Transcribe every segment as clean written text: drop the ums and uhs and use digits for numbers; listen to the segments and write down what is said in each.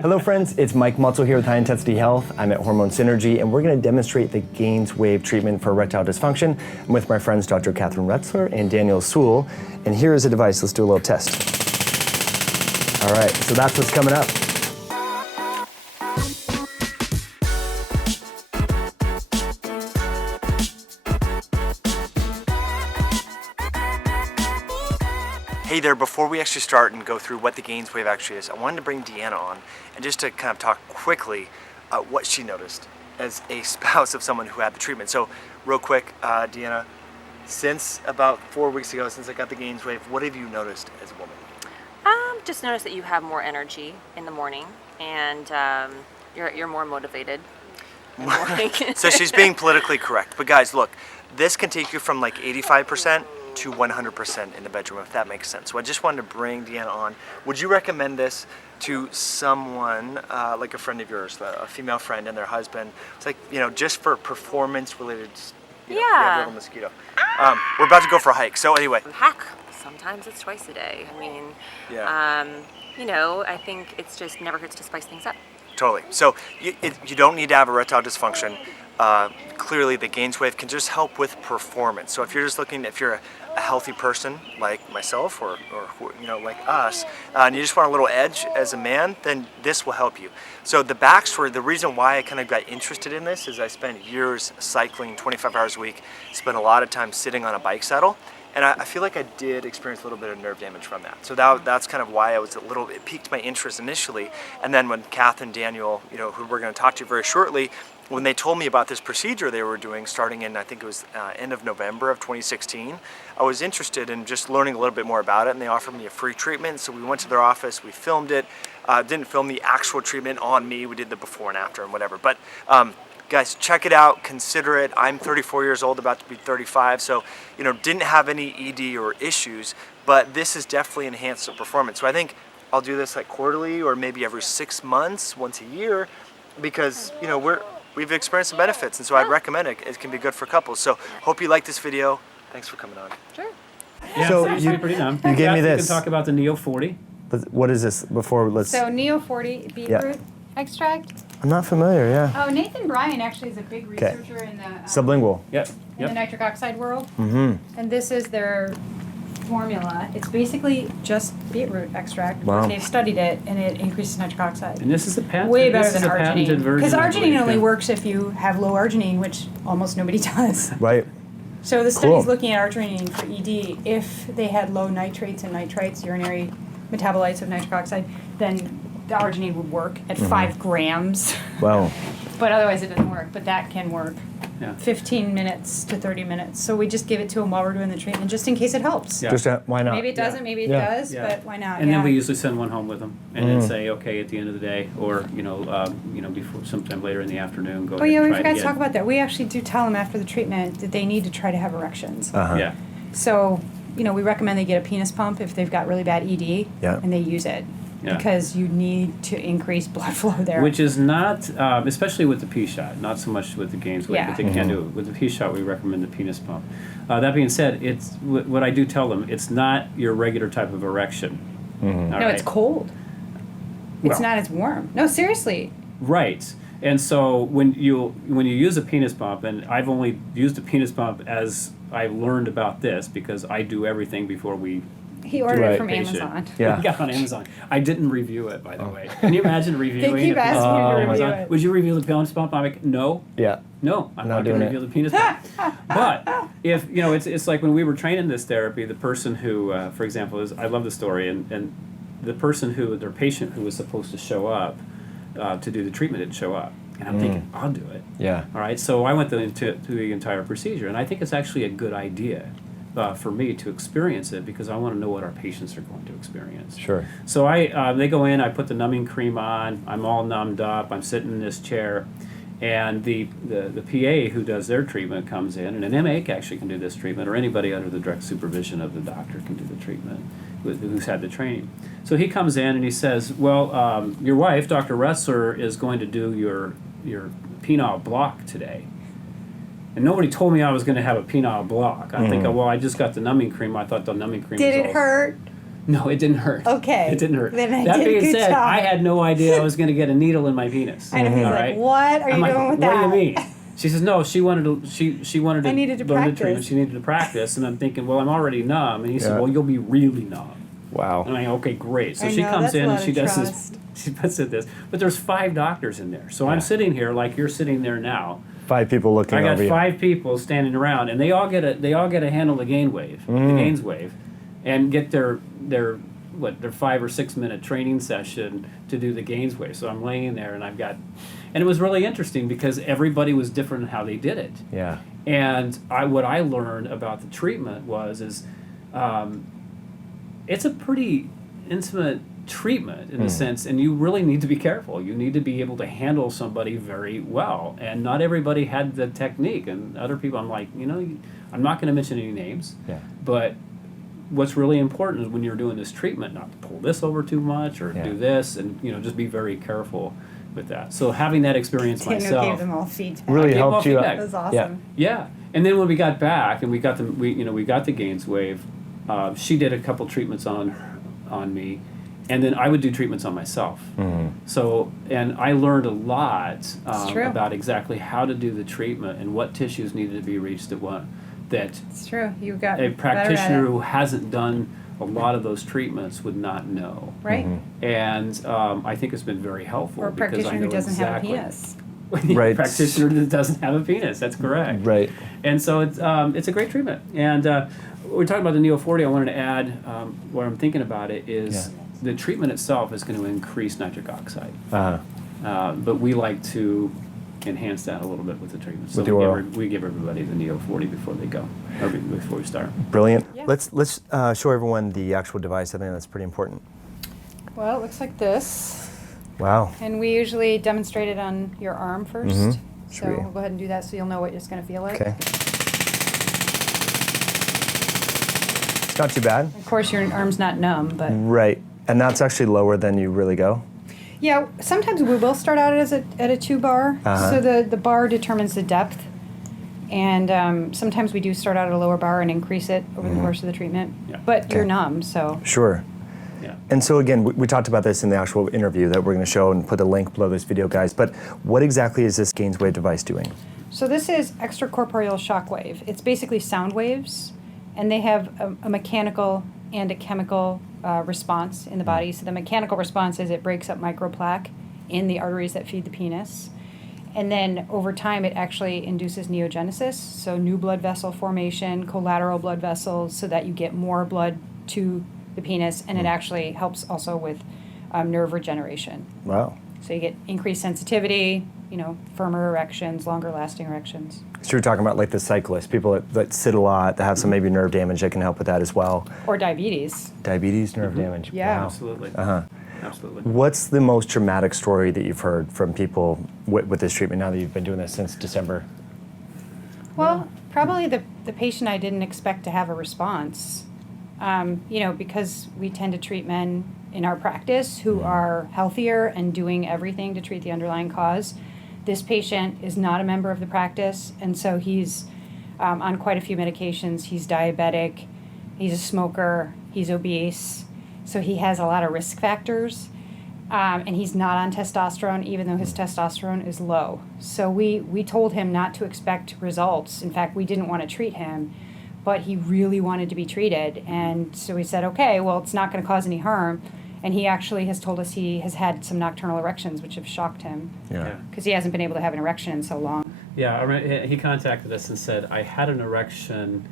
Hello friends, it's Mike Mutzel here with High Intensity Health. I'm at Hormone Synergy and we're going to demonstrate the GAINSwave treatment for erectile dysfunction. I'm with my friends Dr. Kathryn Retzler and Daniel Soule. And here is a device. Let's do a little test. All right, so that's what's coming up. Hey there, before we actually start and go through what the GAINSwave actually is, I wanted to bring Deanna on and just to kind of talk quickly what she noticed as a spouse of someone who had the treatment. So real quick, Deanna, since about 4 weeks ago, since I got the GAINSwave, what have you noticed as a woman? Just noticed that you have more energy in the morning and you're more motivated in the morning. So she's being politically correct. But guys, look, this can take you from like 85% to 100% in the bedroom, if that makes sense. So I just wanted to bring Deanna on. Would you recommend this to someone like a friend of yours, a female friend and their husband? It's like, you know, just for performance related, you know, we have a little mosquito. We're about to go for a hike. So anyway. Heck, sometimes it's twice a day. I mean, you know, I think it's just never hurts to spice things up. Totally. So you don't need to have erectile dysfunction. Clearly the GAINSwave can just help with performance. So if you're just looking, if you're a healthy person like myself or you know, like us, and you just want a little edge as a man, then this will help you. So the backstory, the reason why I kind of got interested in this is I spent years cycling 25 hours a week, spent a lot of time sitting on a bike saddle, and I feel like I did experience a little bit of nerve damage from that. So that's kind of why I was it piqued my interest initially. And then when Kath and Daniel, you know, who we're going to talk to very shortly, when they told me about this procedure they were doing starting in, I think it was end of November of 2016, I was interested in just learning a little bit more about it, and they offered me a free treatment. So we went to their office, we filmed it, didn't film the actual treatment on me, we did the before and after and whatever. But guys, check it out, consider it. I'm 34 years old, about to be 35, so you know, didn't have any ED or issues, but this has definitely enhanced the performance. So I think I'll do this like quarterly or maybe every 6 months, once a year, because you know, we've experienced some benefits, and so I'd recommend it. It can be good for couples. So hope you like this video. Thanks for coming on. Sure. Yeah, so you pretty dumb. You gave me this. We can talk about the Neo 40. What is this before? Let's. So Neo 40 beet-root extract. I'm not familiar. Yeah. Oh, Nathan Bryan actually is a big researcher in the Sublingual. in the nitric oxide world. Mm-hmm. And this is their formula. It's basically just beetroot extract. Wow. They've studied it, and it increases nitric oxide. And this is the patent. Way better than patented arginine. version. Because I arginine believe, only yeah. works if you have low arginine, which almost nobody does. Right. So the study's Cool. looking at arginine for ED. If they had low nitrates and nitrites, urinary metabolites of nitric oxide, then the arginine would work at 5 grams. Wow. But otherwise it doesn't work. But that can work. Yeah. 15 minutes to 30 minutes. So we just give it to them while we're doing the treatment, just in case it helps. Yeah. Just why not? Maybe it doesn't, maybe it Yeah. does, Yeah. but why not? And then we usually send one home with them, and then say, okay, at the end of the day, or you know, before sometime later in the afternoon, go Oh ahead yeah, and we try it forgot to again. talk about that. We actually do tell them after the treatment that they need to try to have erections. Uh-huh. Yeah. So, you know, we recommend they get a penis pump if they've got really bad ED, Yeah. and they use it. Yeah. Because you need to increase blood flow there. Which is not, especially with the P-Shot, not so much with the GAINSwave, Yeah. but they can do it. With the P-Shot, we recommend the penis pump. That being said, it's what I do tell them, it's not your regular type of erection. Mm-hmm. no, it's cold. It's not as warm. No, seriously. Right. And so when you use a penis pump, and I've only used a penis pump as I learned about this because I do everything before we He ordered it Right. from patient. Amazon. Yeah. We got it on Amazon. I didn't review it, by the way. Can you imagine reviewing keep a penis asking pump you to on review Amazon? it. Would you review the penis pump? I'm like, no. Yeah. No, I'm Not not going doing to it. reveal the penis pump. But if you know, it's like when we were training this therapy, the person who, for example, I love the story, and the person their patient who was supposed to show up to do the treatment didn't show up, and I'm thinking, I'll do it. Yeah. All right, so I went to the entire procedure, and I think it's actually a good idea for me to experience it because I want to know what our patients are going to experience. Sure. So they go in, I put the numbing cream on, I'm all numbed up, I'm sitting in this chair, and the PA who does their treatment comes in, and an MA actually can do this treatment, or anybody under the direct supervision of the doctor can do the treatment who's had the training. So he comes in and he says, well, your wife, Dr. Retzler, is going to do your penile block today. And nobody told me I was going to have a penile block. I'm thinking, well, I just got the numbing cream. I thought the numbing cream Did was it hurt? No, it didn't hurt. Okay. It didn't hurt. Then I That did a being good said, job. I had no idea I was going to get a needle in my penis. I know, he's All like, right? what are you I'm like, doing with what that? do you mean? She says, no, she wanted to I needed to learn the practice. treatment. She needed to practice. And I'm thinking, well, I'm already numb. And he said, Yeah. well, you'll be really numb. Wow. And I'm like, okay, great. So I she know, comes that's a in lot and she of does trust. this. She puts it this. But there's 5 doctors in there. So I'm Yeah. sitting here like you're sitting there now. 5 people looking I got over you. 5 people standing around, and they all get to handle the GAINSwave, the GAINSwave, and get their 5 or 6 minute training session to do the GAINSwave. So I'm laying there, and it was really interesting because everybody was different in how they did it. Yeah. And what I learned about the treatment is it's a pretty intimate treatment in a sense, and you really need to be careful. You need to be able to handle somebody very well, and not everybody had the technique. And other people, I'm like, I'm not going to mention any names, Yeah. but what's really important is when you're doing this treatment, not to pull this over too much or Yeah. do this, and just be very careful with that. So having that experience Daniel myself gave them all feedback. Really gave helped all you. feedback. That was awesome. Yeah. yeah, and then when we got back and we got the GAINSwave, she did a couple treatments on me, and then I would do treatments on myself. So, and I learned a lot true. about exactly how to do the treatment and what tissues needed to be reached that It's true. You got a better at practitioner it. who hasn't done a lot of those treatments would not know. Right. And I think it's been very helpful Or a because I practitioner know who doesn't exactly. have a penis. Right. Practitioner that doesn't have a penis. That's correct. Right. And so it's a great treatment. And we're talking about the Neo40. I wanted to add what I'm thinking about it is the treatment itself is going to increase nitric oxide. But we like to enhance that a little bit with the treatment. So With the oral. we give everybody the Neo40 before they go, or before we start. Brilliant. Yeah. Let's show everyone the actual device. I think that's pretty important. Well, it looks like this. Wow. And we usually demonstrate it on your arm first. Mhm. So Sweet. we'll go ahead and do that so you'll know what it's going to feel like. Okay. It's not too bad. Of course, your arm's not numb, but Right. And that's actually lower than you really go. yeah, sometimes we will start out at a 2 bar. Uh-huh. So the bar determines the depth. And sometimes we do start out at a lower bar and increase it over the course of the treatment. Yeah. But you're Okay. numb, so Sure. Yeah. And so again, we talked about this in the actual interview that we're going to show and put the link below this video, guys. But what exactly is this GAINSwave device doing? So this is extracorporeal shock wave. It's basically sound waves, and they have a mechanical and a chemical response in the body. So the mechanical response is it breaks up microplaque in the arteries that feed the penis. And then over time, it actually induces neogenesis, so new blood vessel formation, collateral blood vessels, so that you get more blood to the penis, and it actually helps also with nerve regeneration. Wow. So you get increased sensitivity, firmer erections, longer lasting erections. So you're talking about like the cyclists, people that sit a lot, that have some maybe nerve damage that can help with that as well. Or diabetes. Diabetes, nerve damage. Yeah. Wow. Absolutely. Uh-huh. Absolutely. What's the most traumatic story that you've heard from people with this treatment now that you've been doing this since December? Well, probably the patient I didn't expect to have a response. Because we tend to treat men in our practice who are healthier and doing everything to treat the underlying cause. This patient is not a member of the practice, and so he's on quite a few medications. He's diabetic, he's a smoker, he's obese, so he has a lot of risk factors. And he's not on testosterone, even though his testosterone is low. So we told him not to expect results. In fact, we didn't want to treat him, but he really wanted to be treated. And so we said, okay, well, it's not going to cause any harm. And he actually has told us he has had some nocturnal erections, which have shocked him, Yeah. because he hasn't been able to have an erection in so long. Yeah, I remember he contacted us and said, I had an erection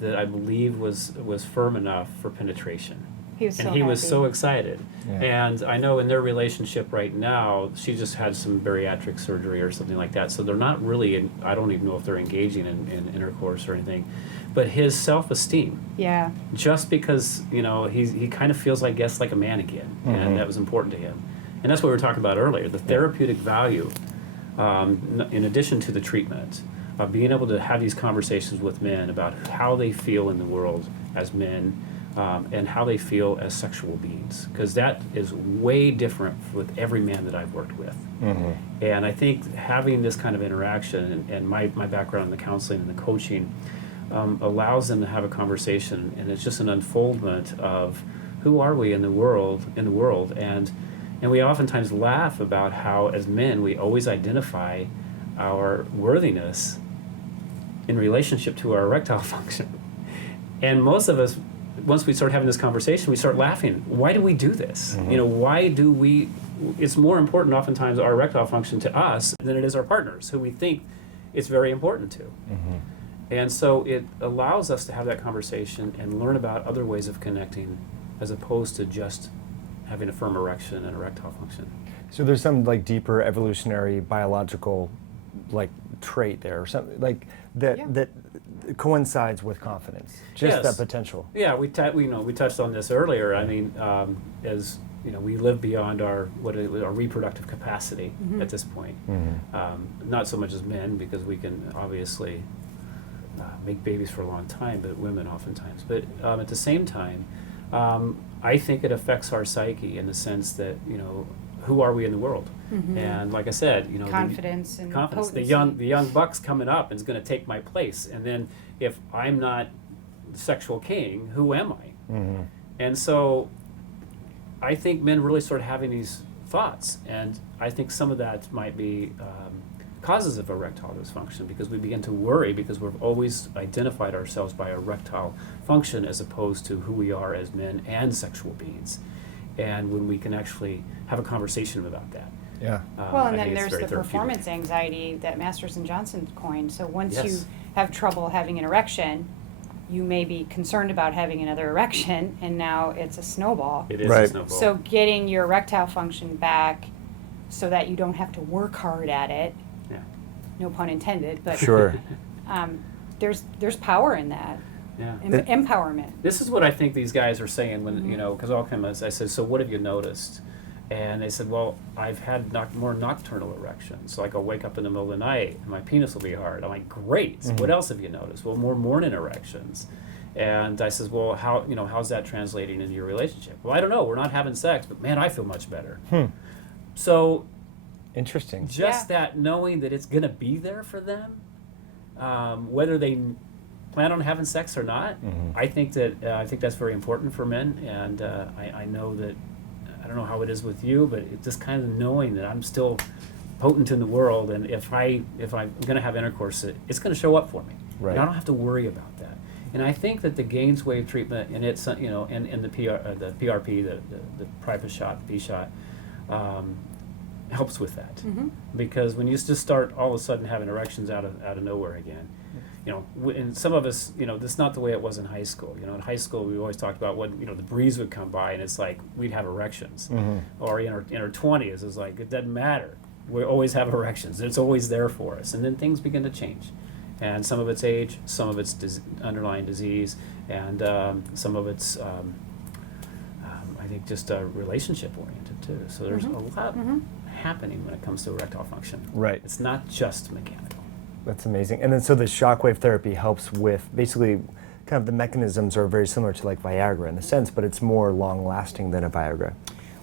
that I believe was firm enough for penetration. He was so And he was happy. so excited. Yeah. And I know in their relationship right now, she just had some bariatric surgery or something like that. So they're not really, I don't even know if they're engaging in intercourse or anything. But his self-esteem, Yeah. just because, he kind of feels, I guess, like a man again. And that was important to him. And that's what we were talking about earlier, the therapeutic value, in addition to the treatment, of being able to have these conversations with men about how they feel in the world as men, and how they feel as sexual beings, because that is way different with every man that I've worked with. And I think having this kind of interaction and my background in the counseling and the coaching allows them to have a conversation, and it's just an unfoldment of who are we in the world, and we oftentimes laugh about how, as men, we always identify our worthiness in relationship to our erectile function. And most of us, once we start having this conversation, we start laughing. Why do we do this? Why do we? It's more important oftentimes our erectile function to us than it is our partners, who we think it's very important to. And so it allows us to have that conversation and learn about other ways of connecting, as opposed to just having a firm erection and erectile function. So there's some like deeper evolutionary biological like trait there, or something like that that coincides with confidence. Just that potential. Yeah, we touched on this earlier. I mean, as we live beyond our reproductive capacity at this point. Not so much as men, because we can obviously make babies for a long time, but women oftentimes. But at the same time, I think it affects our psyche in the sense that who are we in the world? And like I said, confidence and confidence. potency. The young buck's coming up and is going to take my place. And then if I'm not the sexual king, who am I? And so I think men really start having these thoughts, and I think some of that might be causes of erectile dysfunction, because we begin to worry because we've always identified ourselves by erectile function as opposed to who we are as men and sexual beings. And when we can actually have a conversation about that. Yeah. Well, and I then think it's there's very the therapeutic. performance anxiety that Masters and Johnson coined. So once Yes. you have trouble having an erection, you may be concerned about having another erection, and now it's a snowball. It is Right. a snowball. So getting your erectile function back so that you don't have to work hard at it, Yeah. no pun intended, but Sure. there's power in that. Yeah. Empowerment. This is what I think these guys are saying when, because I'll come, I said, so what have you noticed? And they said, well, I've had more nocturnal erections. Like I'll wake up in the middle of the night and my penis will be hard. I'm like, great. So what else have you noticed? Well, more morning erections. And I says, well, how's that translating into your relationship? Well, I don't know. We're not having sex, but man, I feel much better. So Interesting. just that knowing that it's going to be there for them, whether they plan on having sex or not, I think that's very important for men. And I know that, I don't know how it is with you, but it's just kind of knowing that I'm still potent in the world, and if I'm going to have intercourse, it's going to show up for me. Right. And I don't have to worry about that. And I think that the GAINSwave treatment and it's and the PRP, the private shot, P-Shot, helps with that. Because when you just start all of a sudden having erections out of nowhere again, and some of us, that's not the way it was in high school. In high school we always talked about when the breeze would come by and it's like we'd have erections, or in our 20s it's like it doesn't matter. We always have erections. It's always there for us, and then things begin to change, and some of it's age, some of it's underlying disease, and some of it's I think just relationship oriented too. So there's a lot happening when it comes to erectile function. Right. It's not just mechanical. That's amazing. And then so the shockwave therapy helps with basically kind of the mechanisms are very similar to like Viagra in a sense, but it's more long lasting than a Viagra.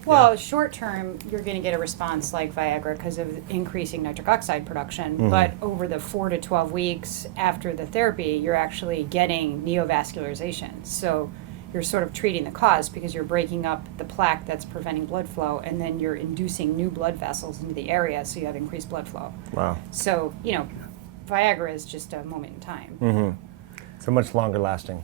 Well, short term, you're going to get a response like Viagra because of increasing nitric oxide production. But over the 4 to 12 weeks after the therapy, you're actually getting neovascularization. So you're sort of treating the cause because you're breaking up the plaque that's preventing blood flow, and then you're inducing new blood vessels into the area, so you have increased blood flow. Wow. So, Viagra is just a moment in time. So much longer lasting.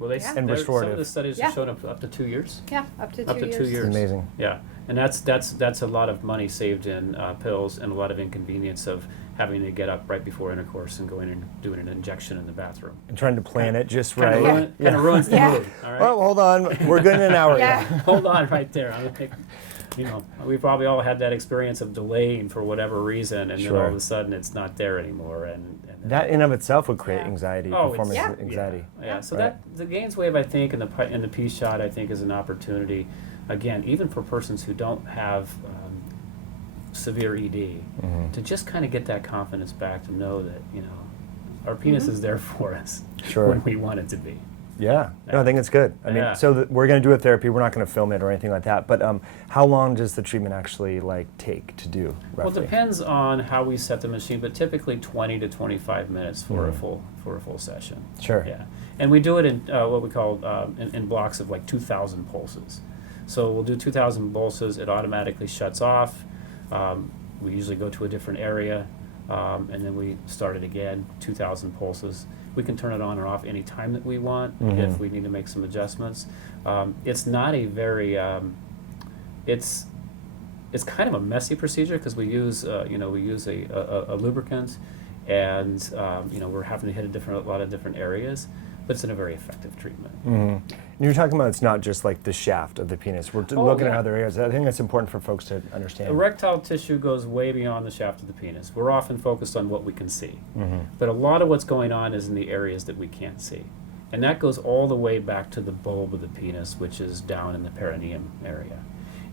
Well, they Yeah. And some of restorative. the studies Yeah. have shown up to 2 years. Yeah, up to 2 Up to years. 2 years. It's amazing. Yeah, and that's a lot of money saved in pills and a lot of inconvenience of having to get up right before intercourse and going and doing an injection in the bathroom. And trying to plan it just Kind of right. ruins the Yeah. mood. All right. Well, hold on. We're good in an hour. Yeah. Hold on right there. I think, we probably all had that experience of delaying for whatever reason, and then all Sure. of a sudden it's not there anymore. And That in of itself would create Yeah. anxiety, Oh, performance Yeah. anxiety. Yeah. So Right. that the GAINSwave, I think, and the P-Shot, I think, is an opportunity, again, even for persons who don't have severe ED, to just kind of get that confidence back to know that our penis is there for us Sure. when we want it to be. Yeah, no, I think it's good. I mean, Yeah. so we're going to do a therapy. We're not going to film it or anything like that. But how long does the treatment actually like take to do? Roughly? Well, it depends on how we set the machine, but typically 20 to 25 minutes for a full session. Sure. Yeah, and we do it in what we call in blocks of like 2,000 pulses. So we'll do 2,000 pulses. It automatically shuts off. We usually go to a different area, and then we start it again. 2,000 pulses. We can turn it on or off any time that we want if we need to make some adjustments. It's not a very it's kind of a messy procedure because we use a lubricant, and we're having to hit a lot of different areas, but it's in a very effective treatment. And you're talking about it's not just like the shaft of the penis. We're looking at other areas. I think that's important for folks to understand. Erectile tissue goes way beyond the shaft of the penis. We're often focused on what we can see, but a lot of what's going on is in the areas that we can't see, and that goes all the way back to the bulb of the penis, which is down in the perineum area.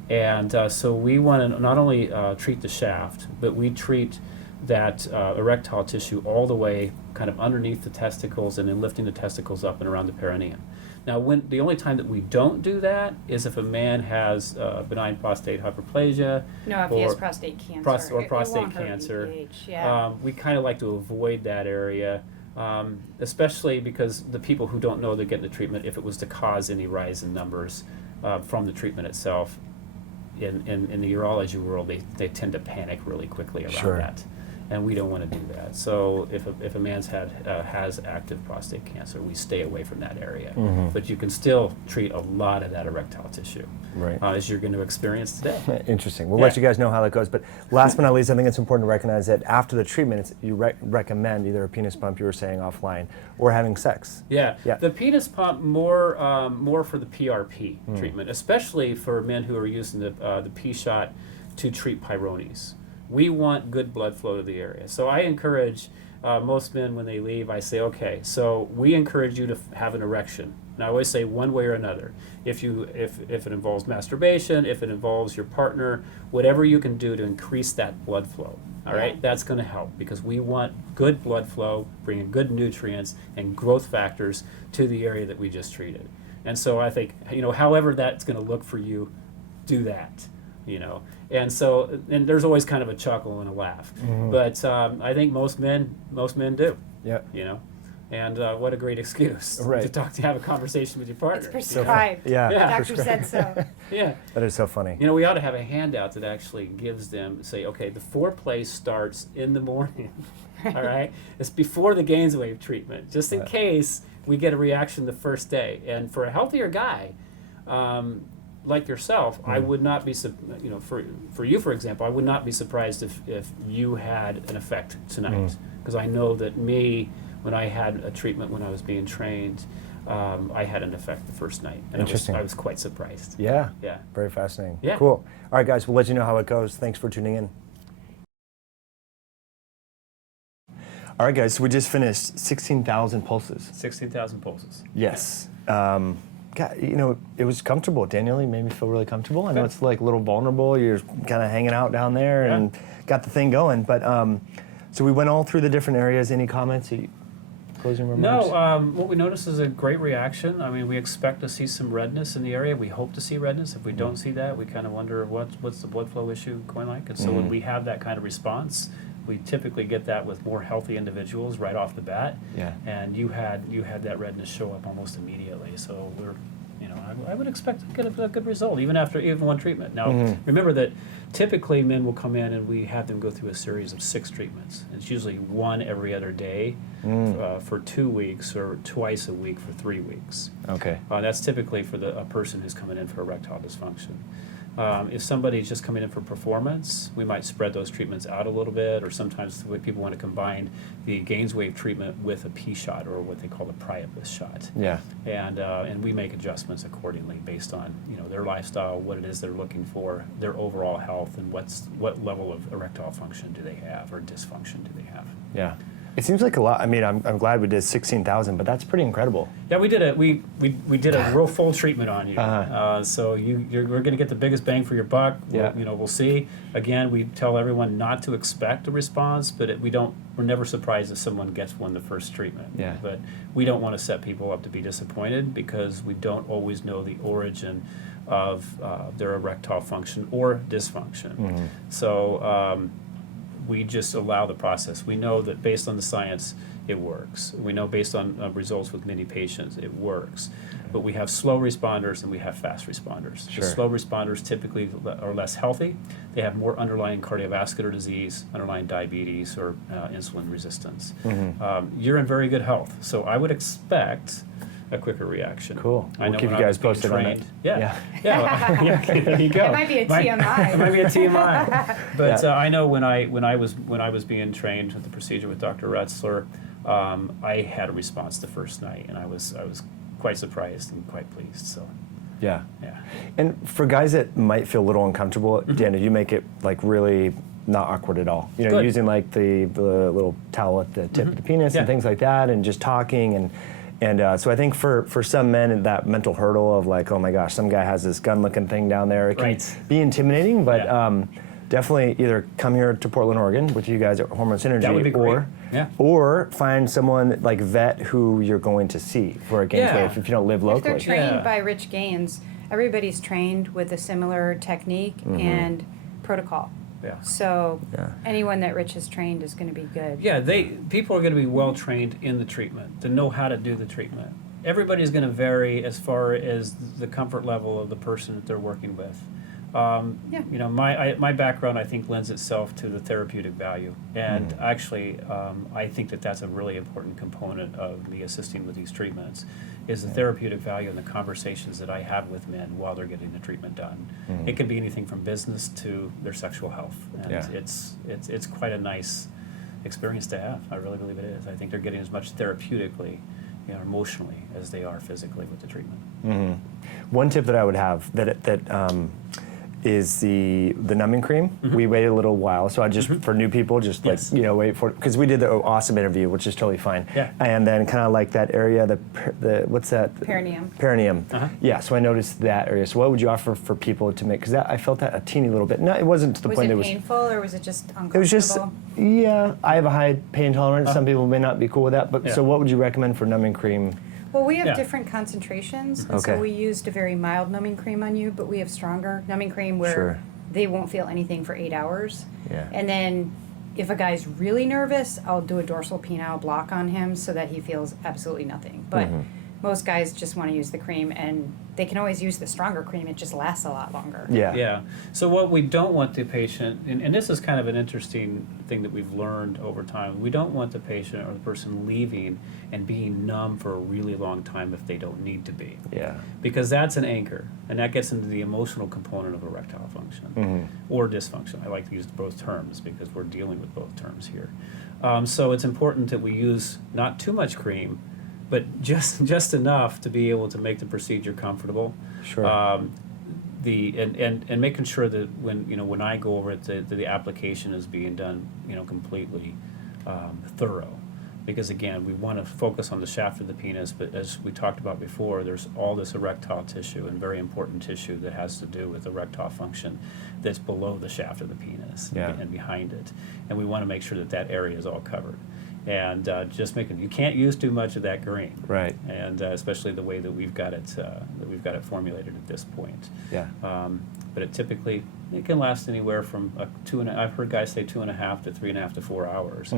And so we want to not only treat the shaft, but we treat that erectile tissue all the way kind of underneath the testicles and then lifting the testicles up and around the perineum. Now, the only time that we don't do that is if a man has benign prostate hyperplasia. No, if he has prostate cancer. Prostate cancer. Yeah. We kind of like to avoid that area, especially because the people who don't know they're getting the treatment, if it was to cause any rise in numbers from the treatment itself, in the urology world, they tend to panic really quickly around that. And we don't want to do that. So if a man's has active prostate cancer, we stay away from that area. But you can still treat a lot of that erectile tissue, as you're going to experience today. Interesting. We'll let you guys know how that goes. But last but not least, I think it's important to recognize that after the treatment, you recommend either a penis pump, you were saying offline, or having sex. Yeah. The penis pump more for the PRP treatment, especially for men who are using the P-Shot to treat pyrones. We want good blood flow to the area. So I encourage most men when they leave, I say, okay, so we encourage you to have an erection. And I always say one way or another. If it involves masturbation, if it involves your partner, whatever you can do to increase that blood flow, all right, that's going to help because we want good blood flow, bringing good nutrients and growth factors to the area that we just treated. And so I think, however that's going to look for you, do that. And so, and there's always kind of a chuckle and a laugh, but I think most men do. Yeah. And what a great excuse to have a conversation with your partner. It's prescribed. The doctor said so. That is so funny. We ought to have a handout that actually gives them, say, okay, the foreplay starts in the morning. All right, it's before the GAINSwave treatment, just in case we get a reaction the first day. And for a healthier guy, like yourself, I would not be, for you, for example, I would not be surprised if you had an effect tonight. Because I know that when I had a treatment when I was being trained, I had an effect the first night. And Interesting. I was quite surprised. Yeah. Very fascinating. Cool. All right, guys, we'll let you know how it goes. Thanks for tuning in. All right, guys, so we just finished 16,000 pulses. 16,000 pulses. Yes. God, it was comfortable. Daniel, you made me feel really comfortable. I know it's like a little vulnerable. You're kind of hanging out down there and got the thing going. But so we went all through the different areas. Any comments? Closing remarks? No. What we noticed is a great reaction. I mean, we expect to see some redness in the area. We hope to see redness. If we don't see that, we kind of wonder what's the blood flow issue going like. And so when we have that kind of response, we typically get that with more healthy individuals right off the bat. And you had that redness show up almost immediately. So I would expect to get a good result even after one treatment. Now, remember that typically men will come in and we have them go through a series of 6 treatments. It's usually one every other day for 2 weeks or twice a week for 3 weeks. Okay. That's typically for a person who's coming in for erectile dysfunction. If somebody's just coming in for performance, we might spread those treatments out a little bit, or sometimes people want to combine the GAINSwave treatment with a P-Shot or what they call the Priapus shot. And we make adjustments accordingly based on their lifestyle, what it is they're looking for, their overall health, and what level of erectile function do they have or dysfunction do they have. It seems like a lot. I mean, I'm glad we did 16,000, but that's pretty incredible. Yeah, we did a real full treatment on you. So we're going to get the biggest bang for your buck. Yeah. We'll see. Again, we tell everyone not to expect a response, but we're never surprised if someone gets one the first treatment. Yeah. But we don't want to set people up to be disappointed because we don't always know the origin of their erectile function or dysfunction. Mm-hmm. So we just allow the process. We know that based on the science, it works. We know based on results with many patients, it works. But we have slow responders and we have fast responders. Sure. The slow responders typically are less healthy. They have more underlying cardiovascular disease, underlying diabetes, or insulin resistance. Mm-hmm. You're in very good health, so I would expect a quicker reaction. Cool. I We'll know keep when you I guys was being posted on trained. it. Yeah. Yeah, there you go. It might be a TMI. It might be a TMI. But Yeah. I know when I was being trained with the procedure with Dr. Retzler, I had a response the first night, and I was quite surprised and quite pleased. So Yeah. yeah. And for guys that might feel a little uncomfortable, Deanna, you make it like really not awkward at all. You know, Good. using like the little towel at the tip of the penis Yeah. and things like that, and just talking and so I think for some men that mental hurdle of like, oh my gosh, some guy has this gun-looking thing down there, it can Right. be intimidating, but Yeah. definitely either come here to Portland, Oregon with you guys at Hormone Synergy, That would be great. Yeah. or find someone like vet who you're going to see for a GAINSwave Yeah. if you don't live If locally. they're trained Yeah. by Rich Gaines, everybody's trained with a similar technique and protocol. Yeah. So Yeah. anyone that Rich has trained is going to be good. Yeah, people are going to be well trained in the treatment to know how to do the treatment. Everybody's going to vary as far as the comfort level of the person that they're working with. Yeah. You know, my background I think lends itself to the therapeutic value, and actually I think that that's a really important component of me assisting with these treatments, is the therapeutic value and the conversations that I have with men while they're getting the treatment done. It can be anything from business to their sexual health, and Yeah. it's quite a nice experience to have. I really believe it is. I think they're getting as much therapeutically, emotionally, as they are physically with the treatment. One tip that I would have that is the numbing cream. We waited a little while, so I just for new people, just Yes. like wait for, because we did the awesome interview, which is totally fine. Yeah. And then kind of like that area, the what's that? Perineum. Perineum. Uh-huh. Yeah. So I noticed that area. So what would you offer for people to make? Because I felt that a teeny little bit. No, it wasn't to the Was point it that it was. painful or was it just uncomfortable? It was just, yeah. I have a high pain tolerance. Some people may not be cool with that. But Yeah. so what would you recommend for numbing cream? Well, we have Yeah. different concentrations, and Okay. so we used a very mild numbing cream on you, but we have stronger numbing cream where Sure. they won't feel anything for 8 hours. Yeah. And then if a guy's really nervous, I'll do a dorsal penile block on him so that he feels absolutely nothing. But most guys just want to use the cream, and they can always use the stronger cream. It just lasts a lot longer. Yeah. Yeah. So what we don't want the patient, and this is kind of an interesting thing that we've learned over time, we don't want the patient or the person leaving and being numb for a really long time if they don't need to be. Yeah. Because that's an anchor, and that gets into the emotional component of erectile function or dysfunction. I like to use both terms because we're dealing with both terms here. So it's important that we use not too much cream, but just enough to be able to make the procedure comfortable. Sure. And making sure that when I go over it, the application is being done completely thorough. Because again, we want to focus on the shaft of the penis, but as we talked about before, there's all this erectile tissue and very important tissue that has to do with erectile function that's below the shaft of the penis and behind it. And we want to make sure that that area is all covered. And you can't use too much of that green, Right. and especially the way that we've got it formulated at this point. Yeah. But it can last anywhere from I've heard guys say 2.5 to 3.5 to 4 hours.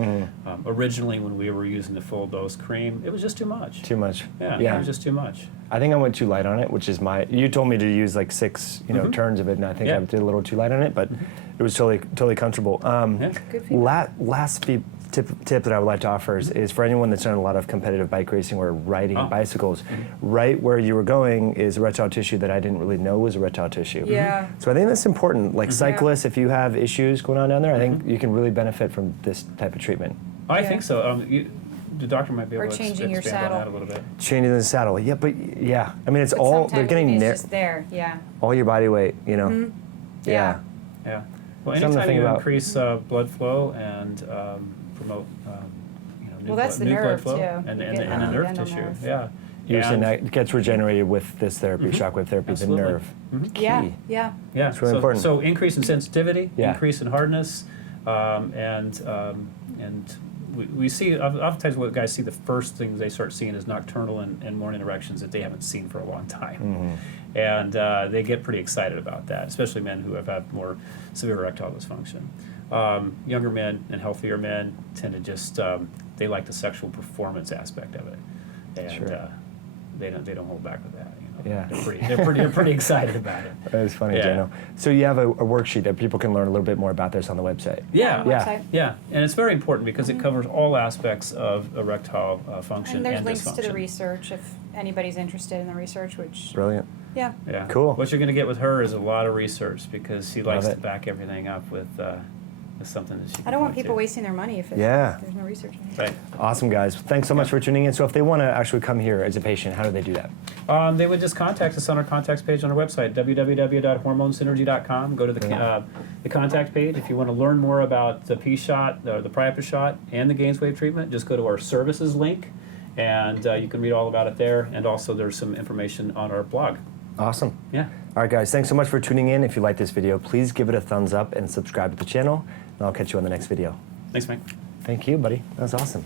Originally, when we were using the full dose cream, it was just too much. Too much. Yeah, it was just too much. I think I went too light on it, which is you told me to use like 6, turns of it, and I think I did a little too light on it, but it was totally comfortable. Good feedback. Last tip that I would like to offer is for anyone that's done a lot of competitive bike racing or riding bicycles, right where you were going is erectile tissue that I didn't really know was erectile tissue. Yeah. So I think that's important. Like cyclists, if you have issues going on down there, I think you can really benefit from this type of treatment. I think so. The doctor might be able Or to changing your expand on saddle. that a little bit. Changing the saddle, I mean, it's But all, they're sometimes getting it's just there, yeah. all your body weight, Yeah. Yeah. Well, Something to anytime think you about. increase blood flow and promote Well, that's the blood nerve, flow too. and You the get nerve endal tissue. nerve. Yeah. You're saying And- that gets regenerated with this therapy, shockwave therapy, Absolutely. the nerve. Key. Yeah, yeah. Yeah, It's really so, important. So increase in sensitivity, Yeah. increase in hardness, and we see oftentimes what guys see, the first things they start seeing is nocturnal and morning erections that they haven't seen for a long time, and they get pretty excited about that, especially men who have had more severe erectile dysfunction. Younger men and healthier men tend to just they like the sexual performance aspect of it, and Sure. they don't hold back with that. Yeah. They're pretty excited about it. That is funny, Yeah. Daniel. So you have a worksheet that people can learn a little bit more about this on the website. Yeah, On the Yeah. website. yeah, and it's very important because it covers all aspects of erectile function And and, there's links to the dysfunction. research if anybody's interested in the research, which, Brilliant. yeah. Yeah, Cool. What you're going to get with her is a lot of research because she likes Love to it. back everything up with something that she. I can don't want point people to. wasting their money if there's no research in it. Right. Awesome, guys. Thanks so much for tuning in. So if they want to actually come here as a patient, how do they do that? They would just contact us on our contacts page on our website, www.hormonesynergy.com. Go to the contact page. If you want to learn more about the P-Shot, the priapus shot, and the GAINSwave treatment, just go to our services link, and you can read all about it there. And also there's some information on our blog. Awesome. Yeah. All right, guys. Thanks so much for tuning in. If you like this video, please give it a thumbs up and subscribe to the channel. And I'll catch you on the next video. Thanks, Mike. Thank you, buddy. That was awesome.